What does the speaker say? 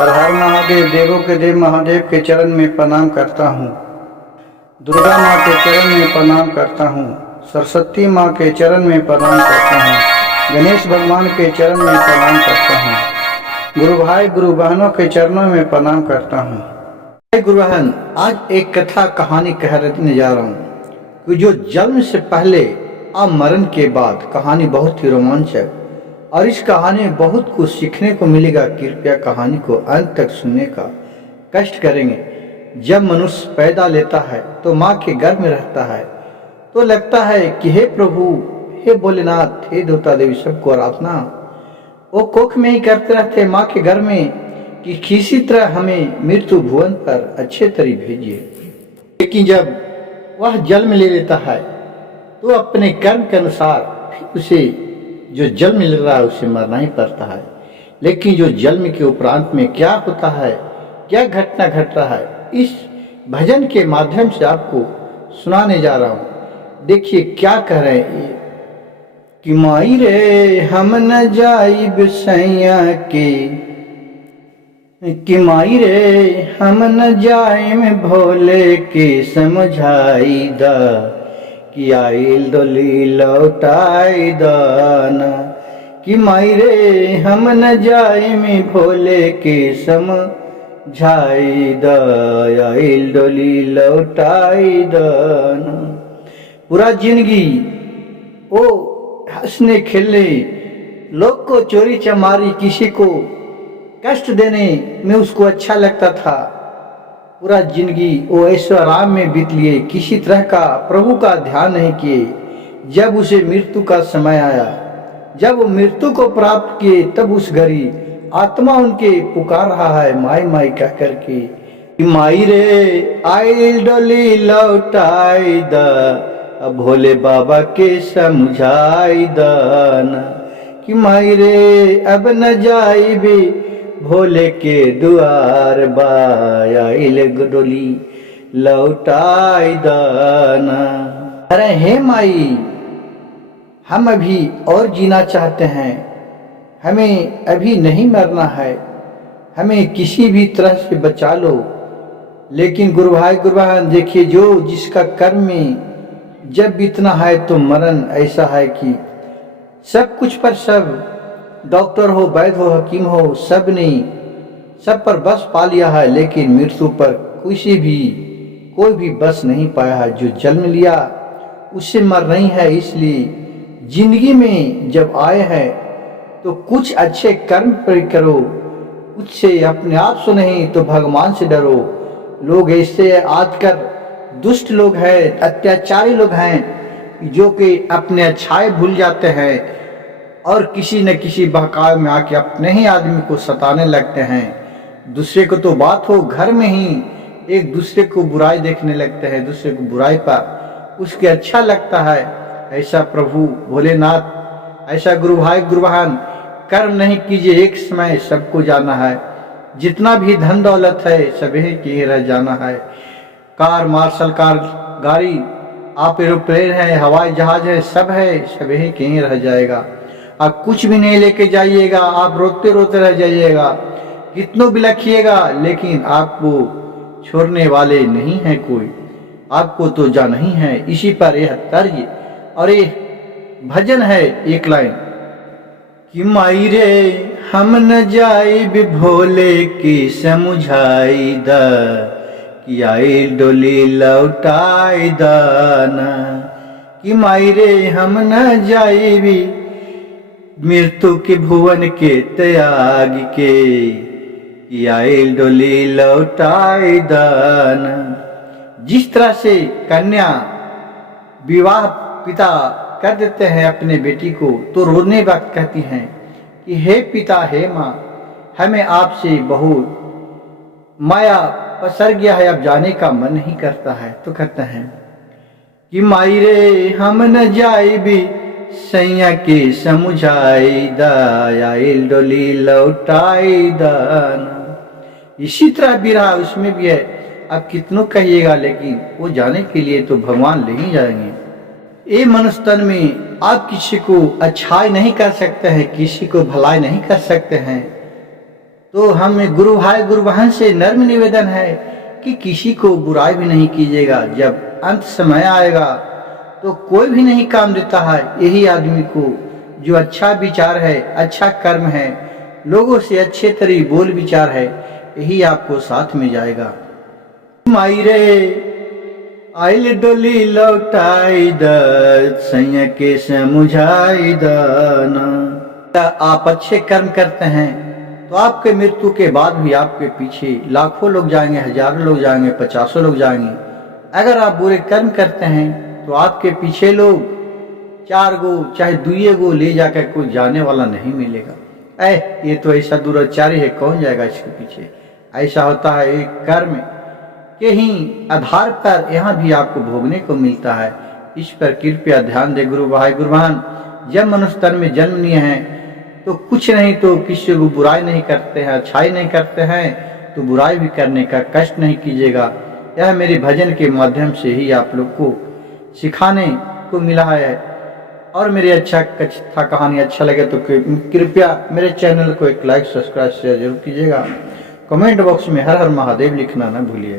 हर हर महादेव, देवों के देव महादेव के चरण में प्रणाम करता हूँ। दुर्गा माँ के चरण में प्रणाम करता हूँ। सरस्वती माँ के चरण में प्रणाम करता हूँ। गणेश भगवान के चरण में प्रणाम करता हूँ। गुरु भाई गुरु बहनों के चरणों में प्रणाम करता हूँ। गुरु बहन, आज एक कथा कहानी कहने जा रहा हूँ कि जो जन्म से पहले और मरण के बाद कहानी बहुत ही रोमांचक, और इस कहानी में बहुत कुछ सीखने को मिलेगा। कृपया कहानी को अंत तक सुनने का कष्ट करेंगे। जब मनुष्य पैदा लेता है तो माँ के गर्भ में रहता है तो लगता है कि हे प्रभु, हे भोलेनाथ, हे देवता देवी सबको आराधना। वो कोख में ही करते रहते माँ के घर में कि किसी तरह हमें मृत्यु भुवन पर अच्छे तरह भेजिए। लेकिन जब वह जन्म ले लेता है तो अपने कर्म के अनुसार फिर उसे जो जन्म मिल रहा है उसे मरना ही पड़ता है। लेकिन जो जन्म के उपरांत में क्या होता है, क्या घटना घट रहा है, इस भजन के माध्यम से आपको सुनाने जा रहा हूँ। देखिए क्या कह रहे हैं कि माई रे हम न जाइब सैया के, कि माई रे हम न जाइम भोले के समझाई दा, कि आइल डोली लौटाई दाना। कि माई रे हम न जाइम भोले के समझाई दा, आइल डोली लौटाई दाना। पूरा जिंदगी वो हंसने खेलने, लोग को चोरी चमारी, किसी को कष्ट देने में उसको अच्छा लगता था। पूरा जिंदगी वो ऐश्वर्य में बीत लिए, किसी तरह का प्रभु का ध्यान नहीं किए। जब उसे मृत्यु का समय आया, जब वो मृत्यु को प्राप्त किए, तब उस घड़ी आत्मा उनके पुकार रहा है माई माई कह करके। माई रे आइल डोली लौटाई दा, अब भोले बाबा के समझाई दाना। कि माई रे अब न जाइबे भोले के द्वार, बाइल डोली लौटाई दाना। अरे हे माई, हम अभी और जीना चाहते हैं, हमें अभी नहीं मरना है, हमें किसी भी तरह से बचा लो। लेकिन गुरु भाई गुरु बहन, देखिए जो जिसका कर्म में जब बीतना है तो मरण ऐसा है कि सब कुछ पर, सब डॉक्टर हो, वैद्य हो, हकीम हो, सब ने सब पर बस पा लिया है, लेकिन मृत्यु पर कोई भी बस नहीं पाया है। जो जन्म लिया उससे मर नहीं है। इसलिए जिंदगी में जब आए हैं तो कुछ अच्छे कर्म पर करो, कुछ से अपने आप से नहीं तो भगवान से डरो। लोग ऐसे आजकल दुष्ट लोग हैं, अत्याचारी लोग हैं, जो कि अपने अच्छाई भूल जाते हैं और किसी न किसी बहकावे में आके अपने ही आदमी को सताने लगते हैं। दूसरे को तो बात हो, घर में ही एक दूसरे को बुराई देखने लगते हैं, दूसरे को बुराई पर उसके अच्छा लगता है। ऐसा प्रभु भोलेनाथ, ऐसा गुरु भाई गुरु बहन, कर्म नहीं कीजिए, एक समय सबको जाना है। जितना भी धन दौलत है सभी के रह जाना है। कार, मार्शल कार, गाड़ी, आप एरोप्लेन है, हवाई जहाज है, सब है, सभी के ही रह जाएगा। आप कुछ भी नहीं लेके जाइएगा, आप रोते रोते रह जाइएगा, कितनों भी लखिएगा, लेकिन आपको छोड़ने वाले नहीं है कोई, आपको तो जाना ही है। इसी पर यह तर्ज और ये भजन है, एक लाइन कि माई रे हम न जाइब भोले की समझाई दा, कि आइल डोली लौटाई दाना। कि माई रे हम न जाइबी मृत्यु के भुवन के त्याग के, कि आइल डोली लौटाई दाना। जिस तरह से कन्या विवाह पिता कर देते हैं अपने बेटी को, तो रोने वक्त कहती हैं कि हे पिता, हे माँ, हमें आपसे बहुत माया पसर गया है, अब जाने का मन नहीं करता है। तो कहते हैं कि माई रे हम न जाइबी सैया के समझाई दा, आइल डोली लौटाई दाना। इसी तरह विरह उसमें भी है। अब कितनों कहिएगा, लेकिन वो जाने के लिए तो भगवान ले ही जाएंगे। ये मनुष्य तन में आप किसी को अच्छाई नहीं कर सकते हैं, किसी को भलाई नहीं कर सकते हैं। तो हम गुरु भाई गुरु बहन से नर्म निवेदन है कि किसी को बुराई भी नहीं कीजिएगा। जब अंत समय आएगा तो कोई भी नहीं काम देता है यही आदमी को जो अच्छा विचार है, अच्छा कर्म है, लोगों से अच्छे तरीके बोल विचार है, यही आपको साथ में जाएगा। माई रे आइल डोली लौटाई द सैया के समझाई द। आप अच्छे कर्म करते हैं तो आपके मृत्यु के बाद भी आपके पीछे लाखों लोग जाएंगे, हजारों लोग जाएंगे, 50 लोग जाएंगे। अगर आप बुरे कर्म करते हैं तो आपके पीछे लोग 4 गो चाहे 2 गो ले जाकर कोई जाने वाला नहीं मिलेगा। ये तो ऐसा दुराचारी है, कौन जाएगा इसके पीछे। ऐसा होता है एक कर्म के ही आधार पर यहाँ भी आपको भोगने को मिलता है। इस पर कृपया ध्यान दे गुरु भाई गुरु बहन। जब मनुष्य तन में जन्म लिए हैं तो कुछ नहीं तो किसी को बुराई नहीं करते हैं, अच्छाई नहीं करते हैं तो बुराई भी करने का कष्ट नहीं कीजिएगा। यह मेरे भजन के माध्यम से ही आप लोग को सिखाने को मिला है। और मेरी अच्छा कथा कहानी अच्छा लगे तो कृपया मेरे चैनल को एक लाइक सब्सक्राइब शेयर जरूर कीजिएगा। कमेंट बॉक्स में हर हर महादेव लिखना न भूलिए।